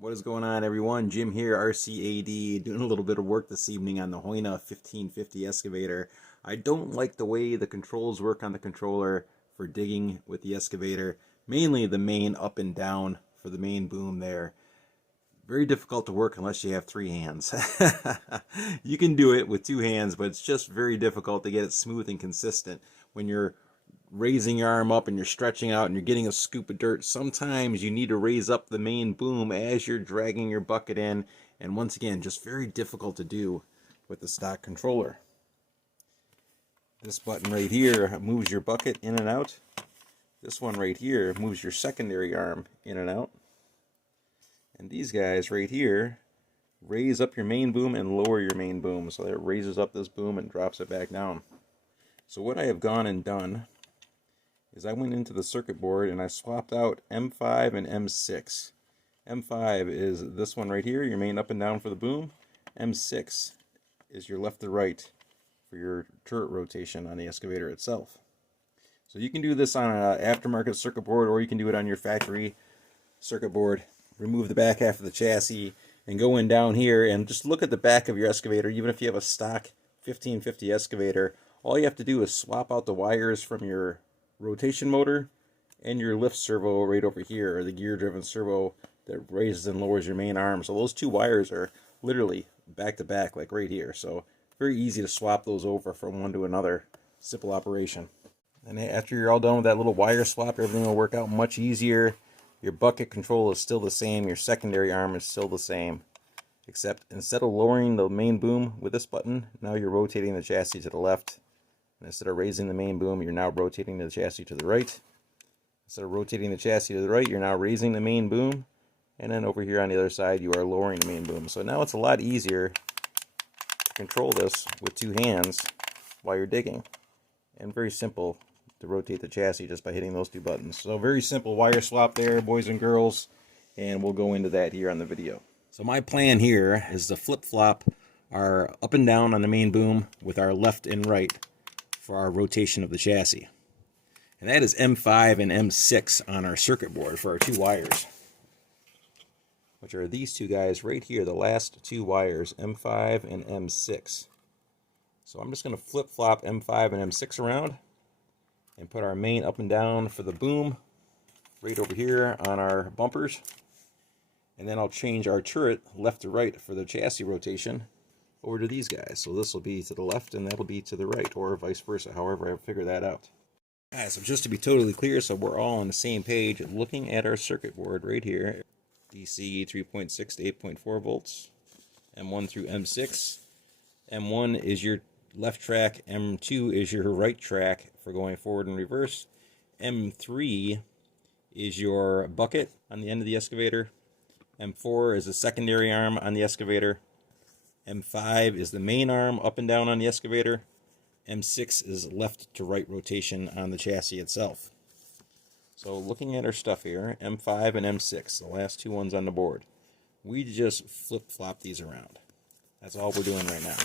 What is going on, everyone? Jim here, RCAD, doing a little bit of work this evening on the Huina 1550 excavator. I don't like the way the controls work on the controller for digging with the excavator, mainly the main up and down for the main boom there. Very difficult to work unless you have three hands. You can do it with two hands, but it's just very difficult to get it smooth and consistent when you're raising your arm up and you're stretching out and you're getting a scoop of dirt. Sometimes you need to raise up the main boom as you're dragging your bucket in, and once again, just very difficult to do with the stock controller. This button right here moves your bucket in and out. This one right here moves your secondary arm in and out. And these guys right here raise up your main boom and lower your main boom. So that raises up this boom and drops it back down. So what I have gone and done is I went into the circuit board and I swapped out M5 and M6. M5 is this one right here, your main up and down for the boom. M6 is your left to right for your turret rotation on the excavator itself. So you can do this on an aftermarket circuit board, or you can do it on your factory circuit board. Remove the back half of the chassis and go in down here and just look at the back of your excavator. Even if you have a stock 1550 excavator, all you have to do is swap out the wires from your rotation motor and your lift servo right over here, or the gear driven servo that raises and lowers your main arm. So those two wires are literally back to back, like right here. So very easy to swap those over from one to another. Simple operation. And after you're all done with that little wire swap, everything will work out much easier. Your bucket control is still the same, your secondary arm is still the same, except instead of lowering the main boom with this button, now you're rotating the chassis to the left. And instead of raising the main boom, you're now rotating the chassis to the right. Instead of rotating the chassis to the right, you're now raising the main boom. And then over here on the other side, you are lowering the main boom. So now it's a lot easier to control this with two hands while you're digging. And very simple to rotate the chassis just by hitting those two buttons. So very simple wire swap there, boys and girls. And we'll go into that here on the video. So my plan here is to flip-flop our up and down on the main boom with our left and right for our rotation of the chassis. And that is M5 and M6 on our circuit board for our two wires, which are these two guys right here, the last two wires, M5 and M6. So I'm just going to flip-flop M5 and M6 around and put our main up and down for the boom right over here on our bumpers. And then I'll change our turret left to right for the chassis rotation over to these guys. So this will be to the left and that will be to the right, or vice versa, however I figure that out. Alright, so just to be totally clear, so we're all on the same page, looking at our circuit board right here, DC 3.6 to 8.4 volts, M1 through M6. M1 is your left track, M2 is your right track for going forward and reverse, M3 is your bucket on the end of the excavator, M4 is the secondary arm on the excavator, M5 is the main arm up and down on the excavator, M6 is left to right rotation on the chassis itself. So looking at our stuff here, M5 and M6, the last two ones on the board, we just flip-flop these around. That's all we're doing right now.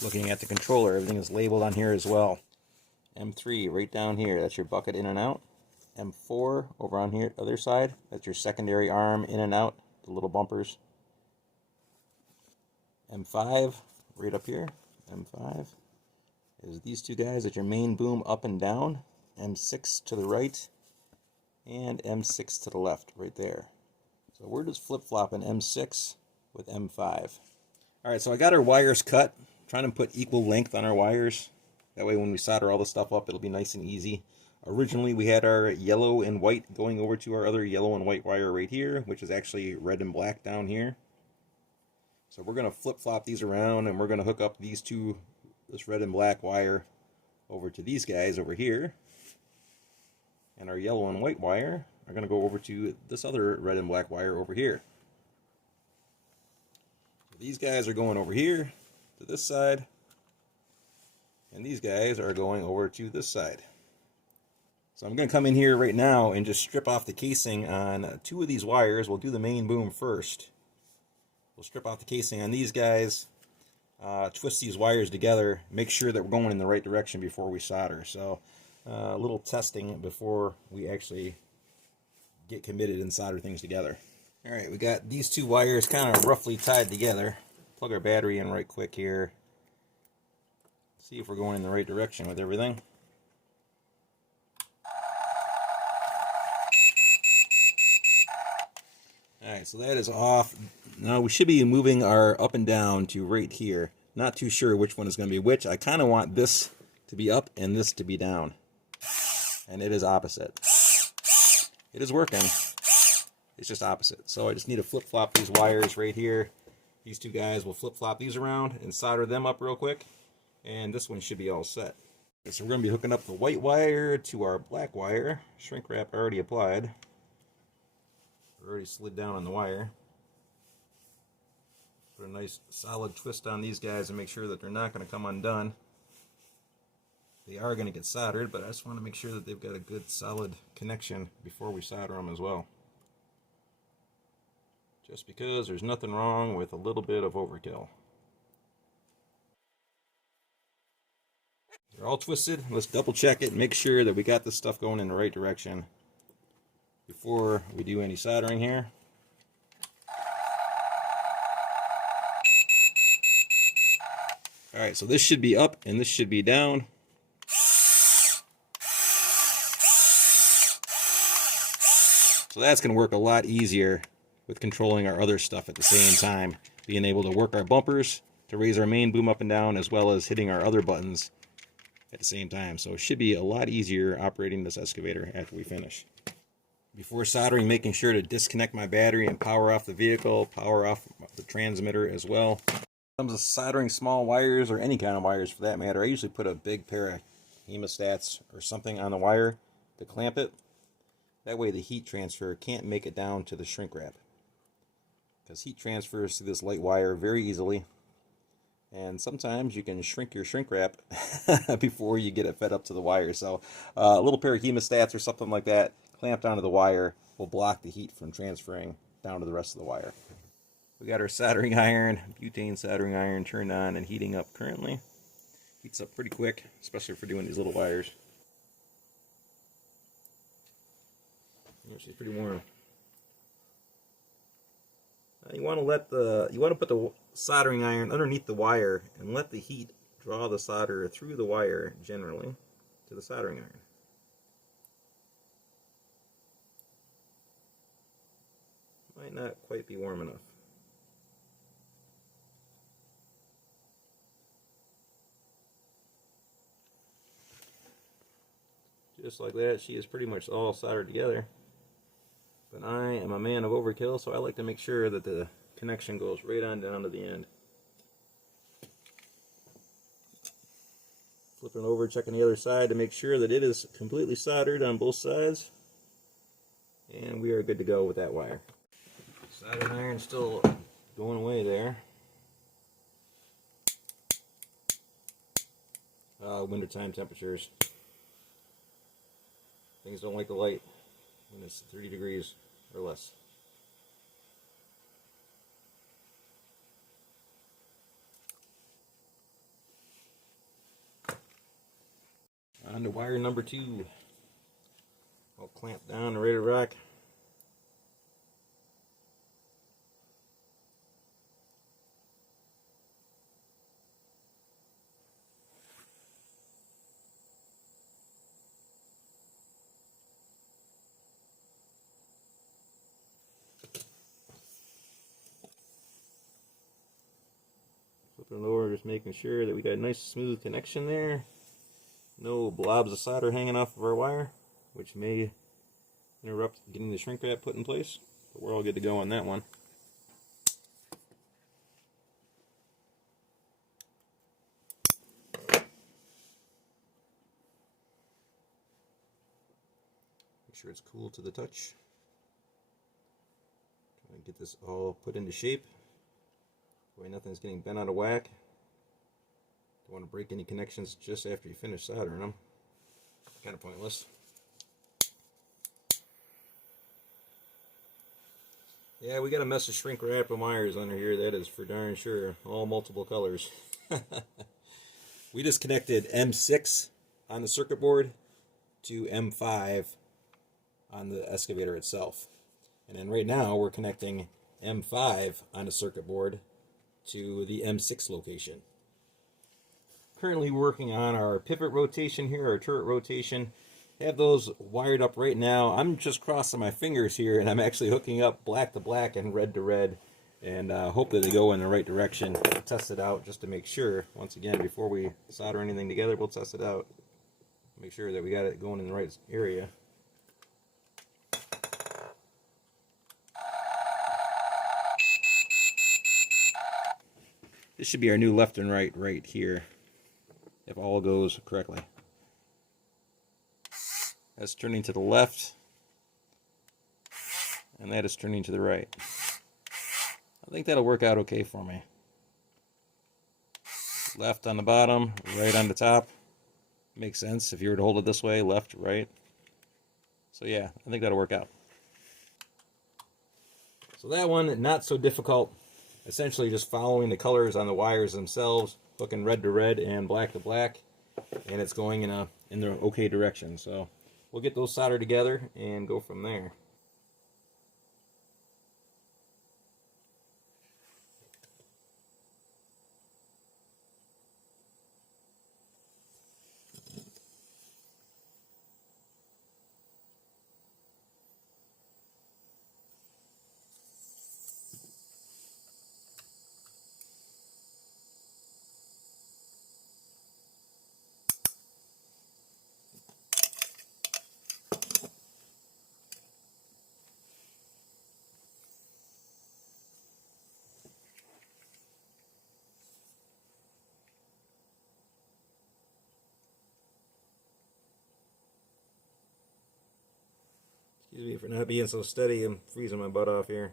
Looking at the controller, everything is labeled on here as well. M3 right down here, that's your bucket in and out. M4 over on here, other side, that's your secondary arm in and out, the little bumpers. M5 right up here, M5 is these two guys at your main boom up and down, M6 to the right, and M6 to the left right there. So we're just flip-flopping M6 with M5. Alright, so I got our wires cut, trying to put equal length on our wires. That way when we solder all the stuff up, it'll be nice and easy. Originally we had our yellow and white going over to our other yellow and white wire right here, which is actually red and black down here. So we're going to flip-flop these around, and we're going to hook up these two, this red and black wire, over to these guys over here. And our yellow and white wire are going to go over to this other red and black wire over here. So these guys are going over here to this side, and these guys are going over to this side. So I'm going to come in here right now and just strip off the casing on two of these wires. We'll do the main boom first. We'll strip off the casing on these guys, twist these wires together, make sure that we're going in the right direction before we solder. So a little testing before we actually get committed and solder things together. All right, we got these two wires kind of roughly tied together. Plug our battery in right quick here. See if we're going in the right direction with everything. Alright, so that is off. Now we should be moving our up and down to right here. Not too sure which one is going to be which. I kind of want this to be up and this to be down. And it is opposite. It is working. It's just opposite. So I just need to flip-flop these wires right here. These two guys will flip-flop these around and solder them up real quick. And this one should be all set. Okay, so we're going to be hooking up the white wire to our black wire. Shrink wrap already applied. Already slid down on the wire. Put a nice solid twist on these guys and make sure that they're not going to come undone. They are going to get soldered, but I just want to make sure that they've got a good solid connection before we solder them as well. Just because there's nothing wrong with a little bit of overkill. They're all twisted. Let's double check it and make sure that we got this stuff going in the right direction before we do any soldering here. Alright, so this should be up and this should be down. So that's going to work a lot easier with controlling our other stuff at the same time. Being able to work our bumpers to raise our main boom up and down, as well as hitting our other buttons at the same time. So it should be a lot easier operating this excavator after we finish. Before soldering, making sure to disconnect my battery and power off the vehicle, power off the transmitter as well. When it comes to soldering small wires, or any kind of wires for that matter, I usually put a big pair of hemostats or something on the wire to clamp it. That way the heat transfer can't make it down to the shrink wrap. Because heat transfers through this light wire very easily. And sometimes you can shrink your shrink wrap before you get it fed up to the wire. So a little pair of hemostats or something like that clamped onto the wire will block the heat from transferring down to the rest of the wire. We got our soldering iron, butane soldering iron, turned on and heating up currently. Heats up pretty quick, especially for doing these little wires. She's pretty warm. You want to put the soldering iron underneath the wire and let the heat draw the solder through the wire generally to the soldering iron. Might not quite be warm enough. Just like that, she is pretty much all soldered together. But I am a man of overkill, so I like to make sure that the connection goes right on down to the end. Flipping over, checking the other side to make sure that it is completely soldered on both sides. And we are good to go with that wire. Soldering iron still going away there. Wintertime temperatures. Things don't like the light when it's 30 degrees or less. On to wire number 2. All clamped down and ready to rock. Flipping it over, just making sure that we got a nice smooth connection there. No blobs of solder hanging off of our wire, which may interrupt getting the shrink wrap put in place. But we're all good to go on that one. Make sure it's cool to the touch. Trying to get this all put into shape. That way nothing's getting bent out of whack. Don't want to break any connections just after you finish soldering them. Kind of pointless. Yeah, we got a mess of shrink wrap and wires under here, that is for darn sure. All multiple colors. We just connected M6 on the circuit board to M5 on the excavator itself. And then right now we're connecting M5 on a circuit board to the M6 location. Currently working on our pivot rotation here, our turret rotation. Have those wired up right now. I'm just crossing my fingers here, and I'm actually hooking up black to black and red to red, and hope that they go in the right direction. We'll test it out just to make sure. Once again, before we solder anything together, we'll test it out. Make sure that we got it going in the right area. This should be our new left and right here, if all goes correctly. That's turning to the left, and that is turning to the right. I think that'll work out okay for me. Left on the bottom, right on the top. Makes sense if you were to hold it this way, left, right. So yeah, I think that'll work out. So that one, not so difficult. Essentially just following the colors on the wires themselves, hooking red to red and black to black, and it's going in the okay direction. So we'll get those soldered together and go from there. Excuse me for not being so steady. I'm freezing my butt off here.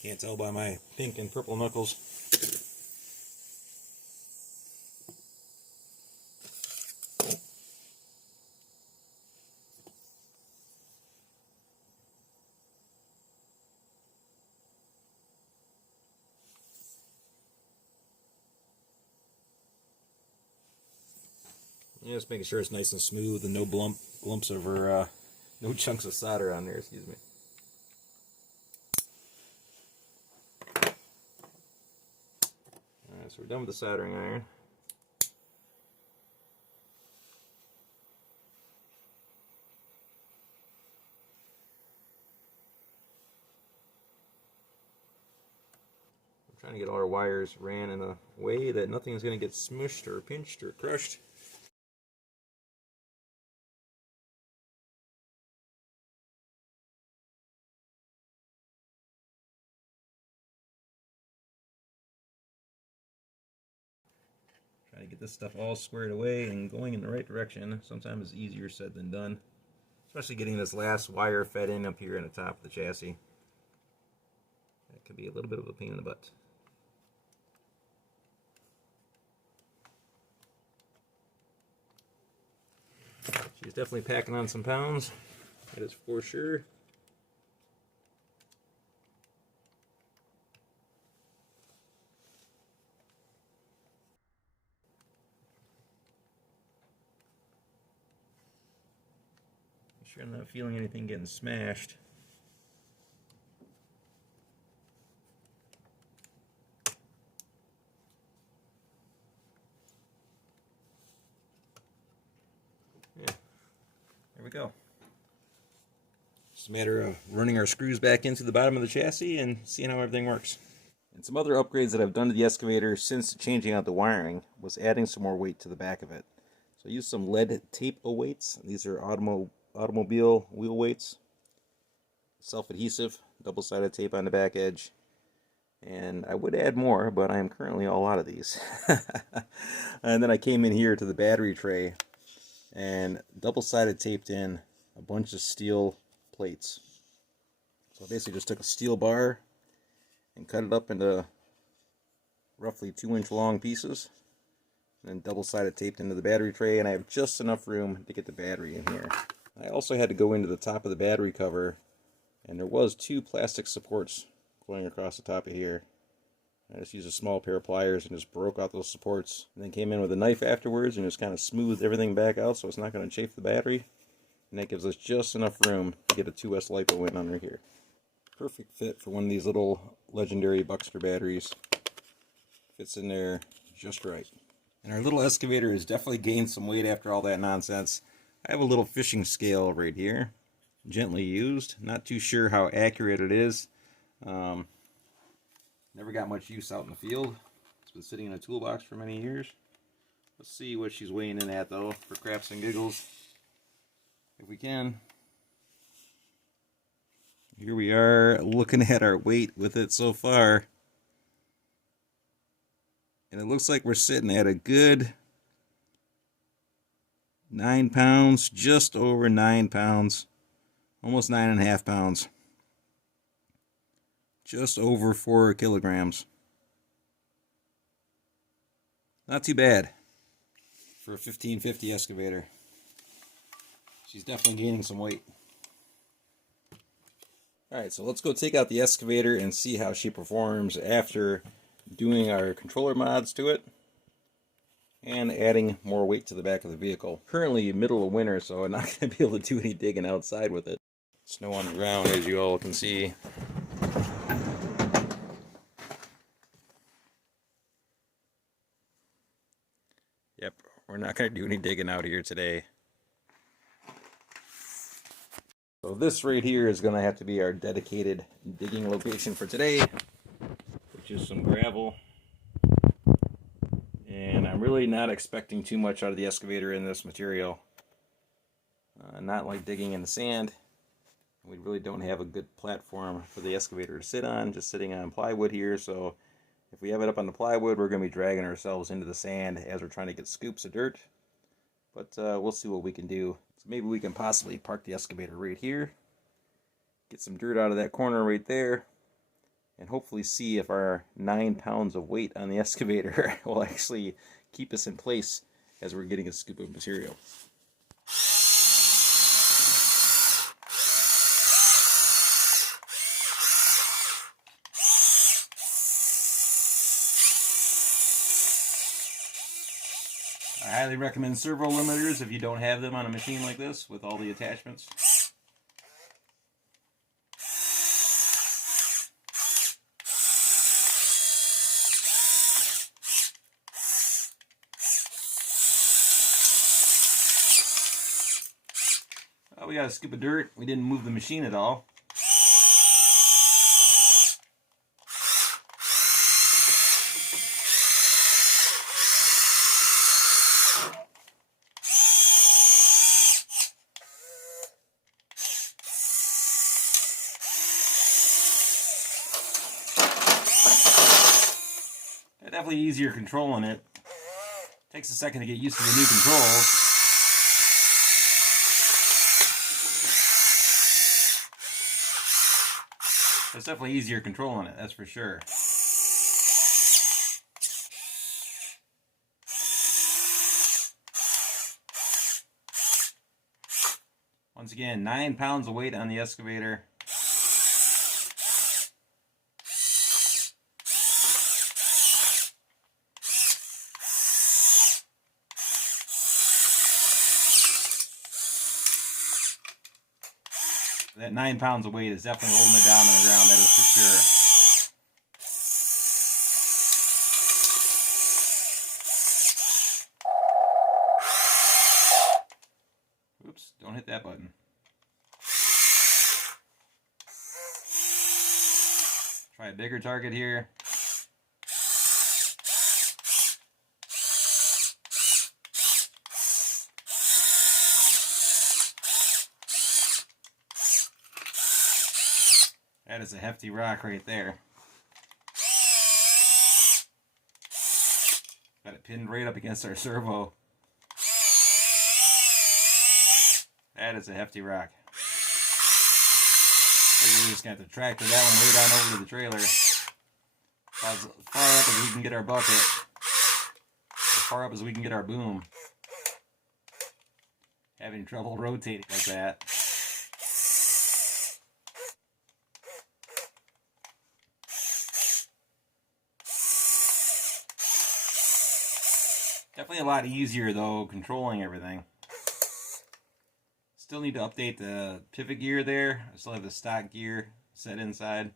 Can't tell by my pink and purple knuckles. Yeah, just making sure it's nice and smooth and no glumps over, no chunks of solder on there, excuse me. Alright, so we're done with the soldering iron. I'm trying to get all our wires ran in a way that nothing is going to get smushed or pinched or crushed. Trying to get this stuff all squared away and going in the right direction. Sometimes it's easier said than done. Especially getting this last wire fed in up here in the top of the chassis. That could be a little bit of a pain in the butt. She's definitely packing on some pounds. That is for sure. Make sure I'm not feeling anything getting smashed. Yeah, there we go. Just a matter of running our screws back into the bottom of the chassis and seeing how everything works. And some other upgrades that I've done to the excavator since changing out the wiring was adding some more weight to the back of it. So I used some lead tape weights. These are automobile wheel weights. Self-adhesive, double-sided tape on the back edge. And I would add more, but I am currently all out of these. And then I came in here to the battery tray and double-sided taped in a bunch of steel plates. So I basically just took a steel bar and cut it up into roughly 2-inch long pieces, and then double-sided taped into the battery tray, and I have just enough room to get the battery in here. I also had to go into the top of the battery cover, and there was 2 plastic supports going across the top of here, I just used a small pair of pliers and just broke out those supports. And then came in with a knife afterwards and just kind of smoothed everything back out so it's not going to chafe the battery. And that gives us just enough room to get a 2S LiPo in under here. Perfect fit for one of these little legendary Buckster batteries. Fits in there just right. And our little excavator has definitely gained some weight after all that nonsense. I have a little fishing scale right here. Gently used. Not too sure how accurate it is. Never got much use out in the field. It's been sitting in a toolbox for many years. Let's see what she's weighing in at though, for craps and giggles. If we can. Here we are looking at our weight with it so far. And it looks like we're sitting at a good 9 pounds, just over 9 pounds. Almost 9.5 pounds. Just over 4 kilograms. Not too bad for a 1550 excavator. She's definitely gaining some weight. Alright, so let's go take out the excavator and see how she performs after doing our controller mods to it and adding more weight to the back of the vehicle. Currently middle of winter, so I'm not going to be able to do any digging outside with it. Snow on the ground, as you all can see. Yep, we're not going to do any digging out here today. So this right here is going to have to be our dedicated digging location for today, which is some gravel. And I'm really not expecting too much out of the excavator in this material. Not like digging in the sand. We really don't have a good platform for the excavator to sit on, just sitting on plywood here, so if we have it up on the plywood, we're going to be dragging ourselves into the sand as we're trying to get scoops of dirt. But we'll see what we can do. So maybe we can possibly park the excavator right here, get some dirt out of that corner right there, and hopefully see if our 9 pounds of weight on the excavator will actually keep us in place as we're getting a scoop of material. I highly recommend servo limiters if you don't have them on a machine like this with all the attachments. Oh, we got a scoop of dirt. We didn't move the machine at all. Definitely easier controlling it. Takes a second to get used to the new controls. It's definitely easier controlling it, that's for sure. Once again, 9 pounds of weight on the excavator. That 9 pounds of weight is definitely holding it down on the ground, that is for sure. Oops, don't hit that button. Try a bigger target here. That is a hefty rock right there. Got it pinned right up against our servo. That is a hefty rock. We're just going to have to tractor that one right on over to the trailer. As far up as we can get our bucket. As far up as we can get our boom. Having trouble rotating like that. Definitely a lot easier though, controlling everything. Still need to update the pivot gear there. I still have the stock gear set inside.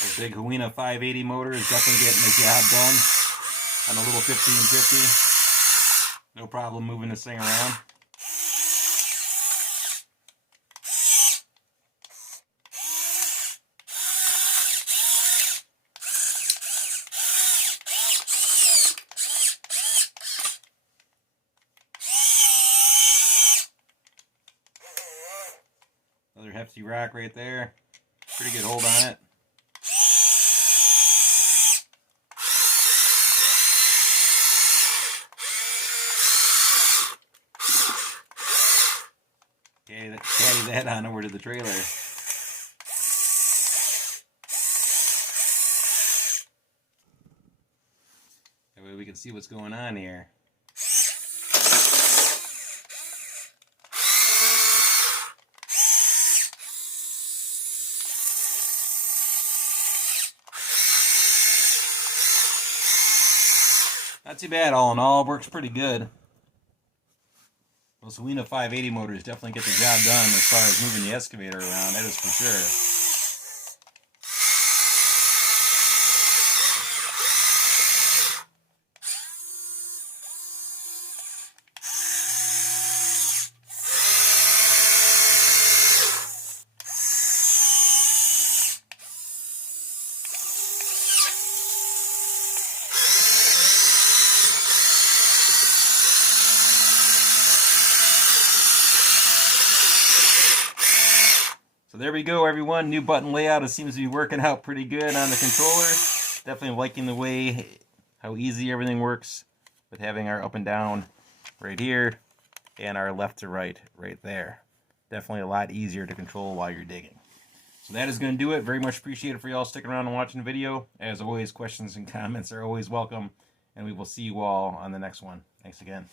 The big Huina 580 motor is definitely getting the job done on a little 1550. No problem moving this thing around. Another hefty rock right there. Pretty good hold on it. Okay, carry that on over to the trailer. That way we can see what's going on here. Not too bad, all in all. Works pretty good. Those Huina 580 motors definitely get the job done as far as moving the excavator around, that is for sure. So there we go, everyone. New button layout. It seems to be working out pretty good on the controller. Definitely liking the way, how easy everything works with having our up and down right here and our left to right there. Definitely a lot easier to control while you're digging. So that is going to do it. Very much appreciated for y'all sticking around and watching the video. As always, questions and comments are always welcome. And we will see you all on the next one. Thanks again.